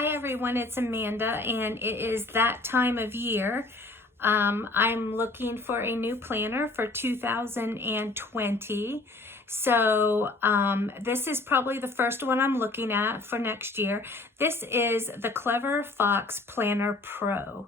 Hi everyone, it's Amanda, and it is that time of year. I'm looking for a new planner for 2020. So this is probably the first one I'm looking at for next year. This is the Clever Fox Planner Pro.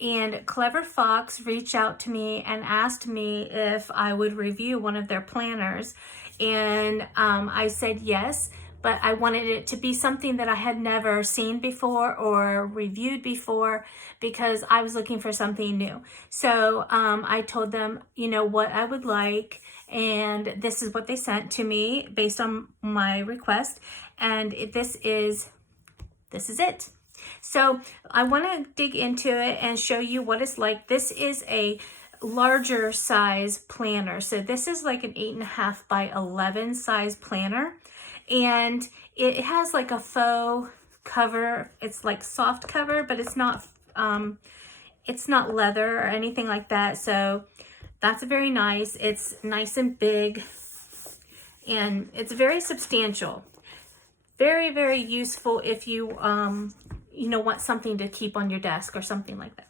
And Clever Fox reached out to me and asked me if I would review one of their planners. And I said yes, but I wanted it to be something that I had never seen before or reviewed before because I was looking for something new. So I told them, what I would like, and this is what they sent to me based on my request. And this is it. So I want to dig into it and show you what it's like. This is a larger size planner. So this is like an 8.5 by 11 size planner. And it has like a faux cover. It's like soft cover, but it's not leather or anything like that. So that's very nice. It's nice and big, and it's very substantial. Very, very useful if you want something to keep on your desk or something like that.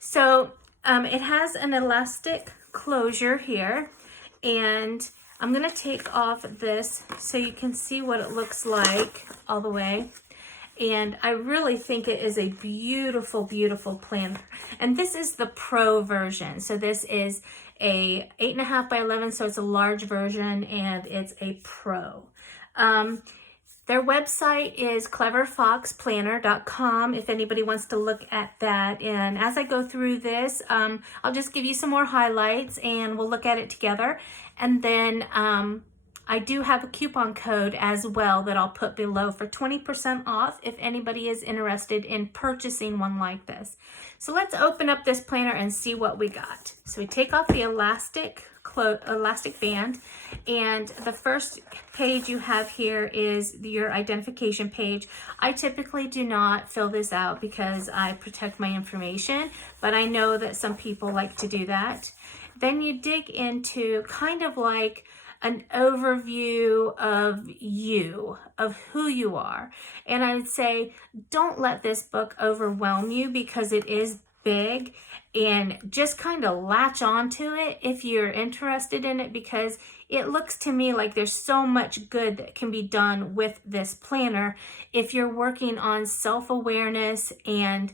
So it has an elastic closure here, and I'm gonna take off this so you can see what it looks like all the way. And I really think it is a beautiful, beautiful planner. And this is the Pro version. So this is a 8.5 by 11, so it's a large version, and it's a Pro. Their website is cleverfoxplanner.com if anybody wants to look at that. And as I go through this, I'll just give you some more highlights and we'll look at it together. And then I do have a coupon code as well that I'll put below for 20% off if anybody is interested in purchasing one like this. So let's open up this planner and see what we got. So we take off the elastic band, and the first page you have here is your identification page. I typically do not fill this out because I protect my information, but I know that some people like to do that. Then you dig into kind of like an overview of you, of who you are. And I would say, don't let this book overwhelm you because it is big, and just kind of latch onto it if you're interested in it, because it looks to me like there's so much good that can be done with this planner if you're working on self-awareness and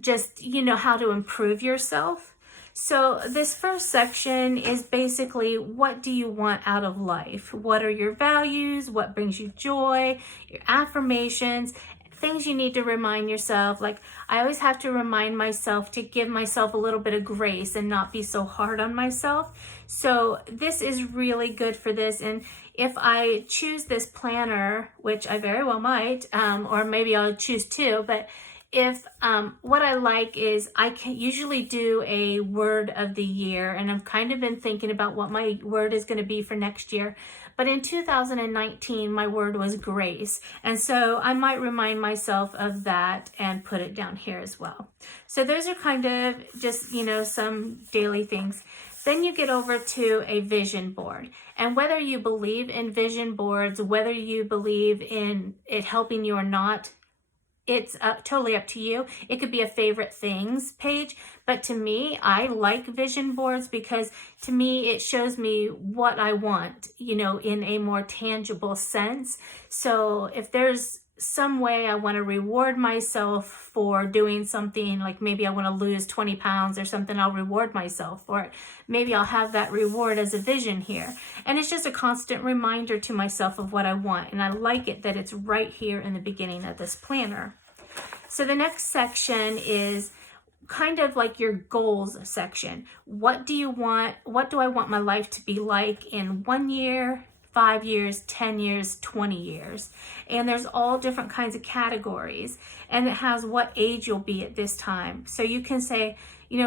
just, how to improve yourself. So this first section is basically, what do you want out of life? What are your values? What brings you joy? Your affirmations, things you need to remind yourself. Like, I always have to remind myself to give myself a little bit of grace and not be so hard on myself. So this is really good for this. And if I choose this planner, which I very well might, or maybe I'll choose two, but if what I like is I can usually do a word of the year, and I've kind of been thinking about what my word is going to be for next year. But in 2019, my word was grace. And so I might remind myself of that and put it down here as well. So those are kind of just, some daily things. Then you get over to a vision board. And whether you believe in vision boards, whether you believe in it helping you or not, it's totally up to you. It could be a favorite things page, but to me, I like vision boards because to me, it shows me what I want, in a more tangible sense. So if there's some way I want to reward myself for doing something, like maybe I want to lose 20 pounds or something, I'll reward myself for it. Maybe I'll have that reward as a vision here. And it's just a constant reminder to myself of what I want. And I like it that it's right here in the beginning of this planner. So the next section is kind of like your goals section. What do you want? What do I want my life to be like in 1 year, 5 years, 10 years, 20 years? And there's all different kinds of categories, and it has what age you'll be at this time. So you can say,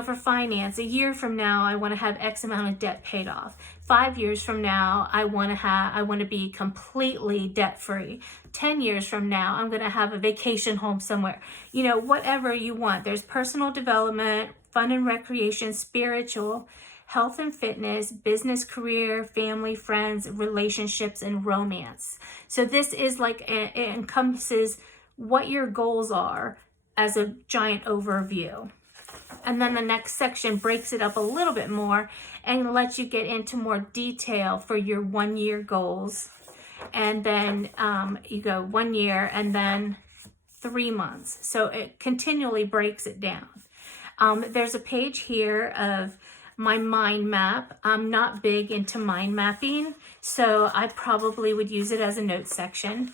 for finance, a year from now, I want to have X amount of debt paid off. 5 years from now, I want to be completely debt free. 10 years from now, I'm going to have a vacation home somewhere. Whatever you want. There's personal development, fun and recreation, spiritual, health and fitness, business, career, family, friends, relationships, and romance. So this is like, it encompasses what your goals are as a giant overview. And then the next section breaks it up a little bit more and lets you get into more detail for your 1 year goals. And then you go 1 year and then 3 months. So it continually breaks it down. There's a page here of my mind map. I'm not big into mind mapping, so I probably would use it as a note section.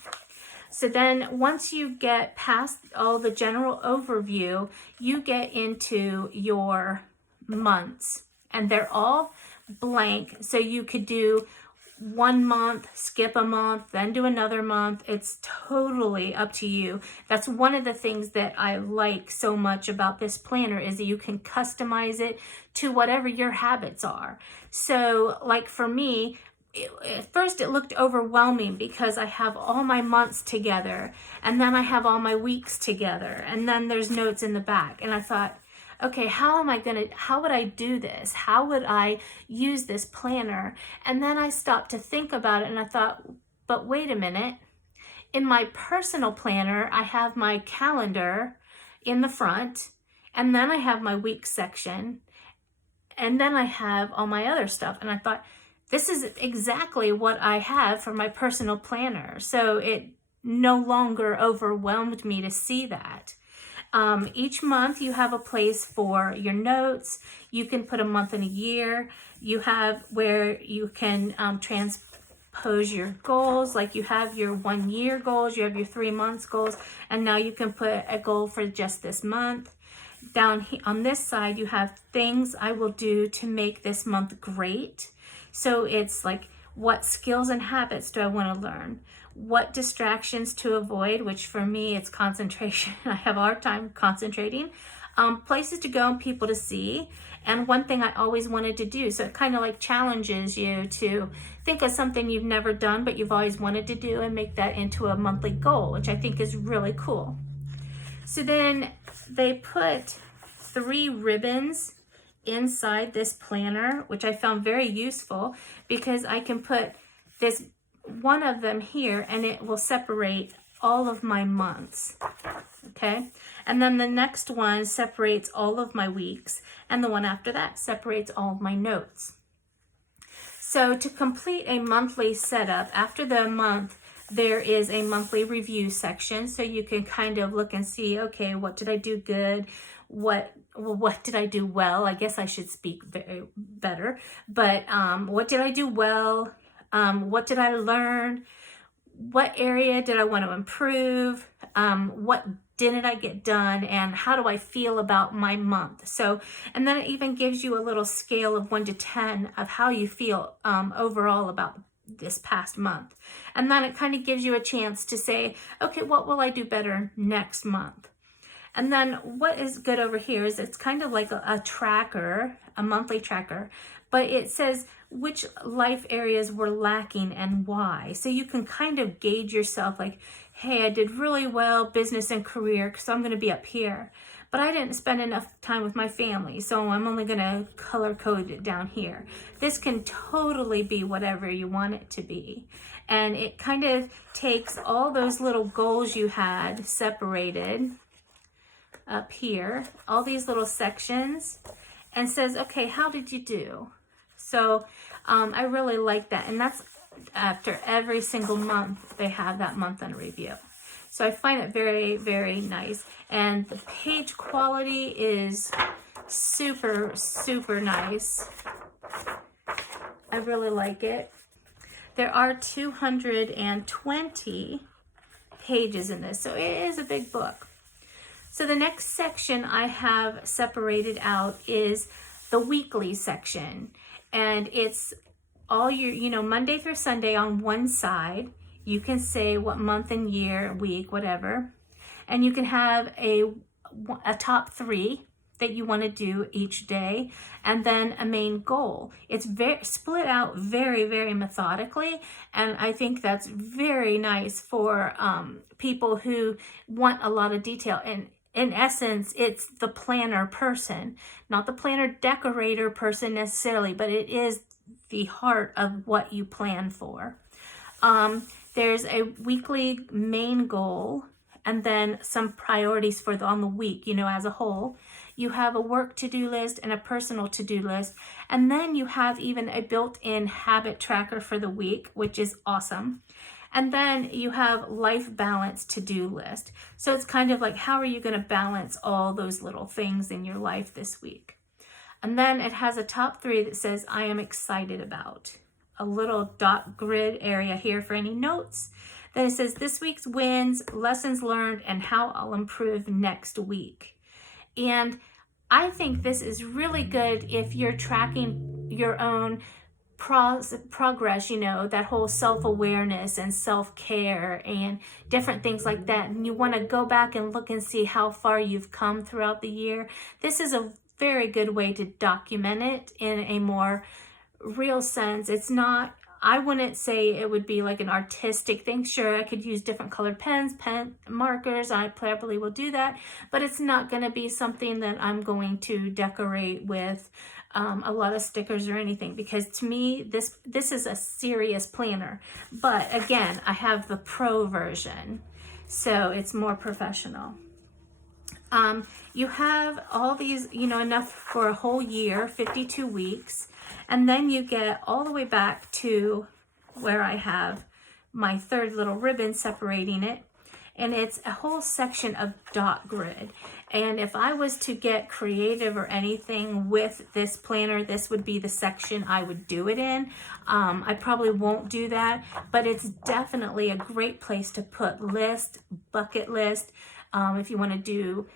So then once you get past all the general overview, you get into your months, and they're all blank. So you could do 1 month, skip a month, then do another month. It's totally up to you. That's one of the things that I like so much about this planner, is that you can customize it to whatever your habits are. So like for me, at first it looked overwhelming because I have all my months together, and then I have all my weeks together, and then there's notes in the back. And I thought, okay, how would I do this? How would I use this planner? And then I stopped to think about it, and I thought, but wait a minute. In my personal planner, I have my calendar in the front, and then I have my week section, and then I have all my other stuff. And I thought, this is exactly what I have for my personal planner. So it no longer overwhelmed me to see that. Each month you have a place for your notes. You can put a month and a year. You have where you can transpose your goals. Like you have your 1 year goals, you have your 3 months goals, and now you can put a goal for just this month. Down here on this side, you have things I will do to make this month great. So it's like, what skills and habits do I want to learn? What distractions to avoid, which for me, it's concentration. I have a hard time concentrating. Places to go and people to see. And one thing I always wanted to do. So it kind of like challenges you to think of something you've never done, but you've always wanted to do, and make that into a monthly goal, which I think is really cool. So then they put 3 ribbons inside this planner, which I found very useful, because I can put this one of them here and it will separate all of my months. Okay, and then the next one separates all of my weeks, and the one after that separates all of my notes. So to complete a monthly setup, after the month there is a monthly review section, so you can kind of look and see, okay, what did I do good? What did I do well? I guess I should speak better, but what did I do well? What did I learn? What area did I want to improve? What didn't I get done? And how do I feel about my month? So, and then it even gives you a little scale of 1 to 10 of how you feel overall about this past month. And then it kind of gives you a chance to say, okay, what will I do better next month? And then what is good over here is it's kind of like a tracker, a monthly tracker, but it says which life areas were lacking and why. So you can kind of gauge yourself like, hey, I did really well, business and career, so I'm going to be up here. But I didn't spend enough time with my family, so I'm only going to color code it down here. This can totally be whatever you want it to be. And it kind of takes all those little goals you had separated up here, all these little sections, and says, okay, how did you do? So I really like that. And that's after every single month they have that month in review. So I find it very, very nice. And the page quality is super, super nice. I really like it. There are 220 pages in this, so it is a big book. So the next section I have separated out is the weekly section. And it's all your, Monday through Sunday on one side. You can say what month and year, week, whatever. And you can have a top 3 that you want to do each day, and then a main goal. It's very split out very, very methodically, and I think that's very nice for people who want a lot of detail. And in essence, it's the planner person, not the planner decorator person necessarily, but it is the heart of what you plan for. There's a weekly main goal, and then some priorities for on the week, you know, as a whole. You have a work to-do list and a personal to-do list. And then you have even a built-in habit tracker for the week, which is awesome. And then you have life balance to-do list. So it's kind of like, how are you going to balance all those little things in your life this week? And then it has a top 3 that says, I am excited about. A little dot grid area here for any notes. Then it says, this week's wins, lessons learned, and how I'll improve next week. And I think this is really good if you're tracking your own progress, you know, that whole self-awareness and self-care and different things like that. And you want to go back and look and see how far you've come throughout the year. This is a very good way to document it in a more real sense. It's not, I wouldn't say it would be like an artistic thing. Sure, I could use different colored pens, markers. I probably will do that, but it's not going to be something that I'm going to decorate with a lot of stickers or anything, because to me, this is a serious planner. But again, I have the pro version, so it's more professional. You have all these, you know, enough for a whole year, 52 weeks. And then you get all the way back to where I have my 3rd little ribbon separating it. And it's a whole section of dot grid. And if I was to get creative or anything with this planner, this would be the section I would do it in. I probably won't do that, but it's definitely a great place to put list, bucket list. If you want to do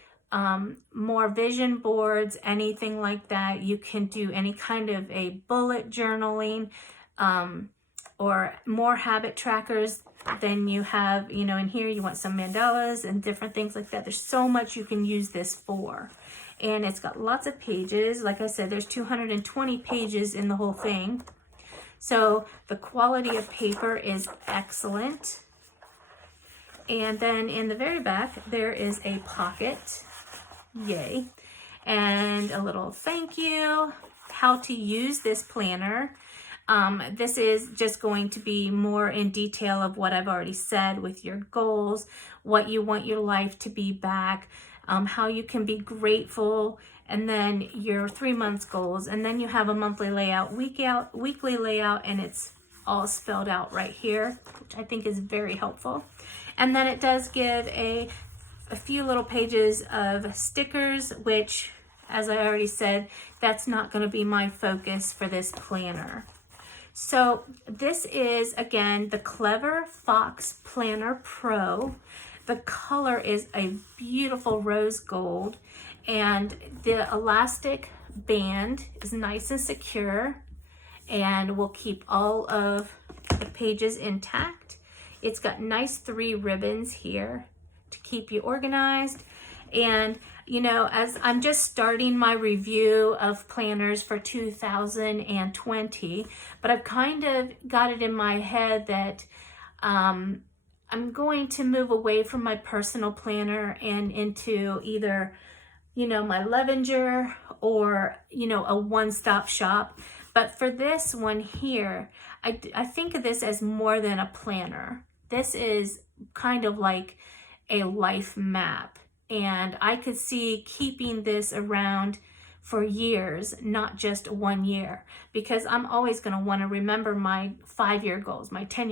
more vision boards, anything like that. You can do any kind of a bullet journaling or more habit trackers. Then you have, you know, in here you want some mandalas and different things like that. There's so much you can use this for. And it's got lots of pages. Like I said, there's 220 pages in the whole thing. So the quality of paper is excellent. And then in the very back, there is a pocket. Yay. And a little thank you, how to use this planner. This is just going to be more in detail of what I've already said with your goals, what you want your life to be back, how you can be grateful, and then your 3 months goals. And then you have a monthly layout, weekly layout, and it's all spelled out right here, which I think is very helpful. And then it does give a few little pages of stickers, which, as I already said, that's not going to be my focus for this planner. So this is, again, the Clever Fox Planner Pro. The color is a beautiful rose gold, and the elastic band is nice and secure and will keep all of the pages intact. It's got nice 3 ribbons here to keep you organized. And you know, as I'm just starting my review of planners for 2020, but I've kind of got it in my head that I'm going to move away from my personal planner and into either, you know, my Levenger or, you know, a one-stop shop. But for this one here, I think of this as more than a planner. This is kind of like a life map. And I could see keeping this around for years, not just 1 year, because I'm always going to want to remember my 5-year goals, my 10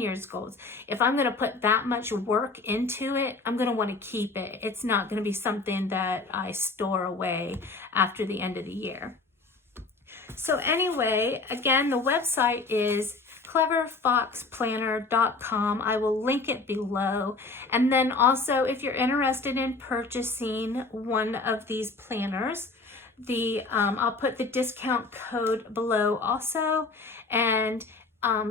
years goals. If I'm going to put that much work into it, I'm going to want to keep it. It's not going to be something that I store away after the end of the year. So anyway, again, the website is cleverfoxplanner.com. I will link it below. And then also, if you're interested in purchasing one of these planners, I'll put the discount code below also, and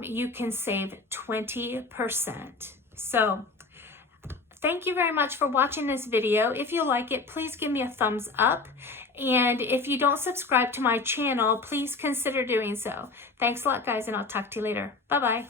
you can save 20%. So thank you very much for watching this video. If you like it, please give me a thumbs up. And if you don't subscribe to my channel, please consider doing so. Thanks a lot, guys, and I'll talk to you later. Bye-bye.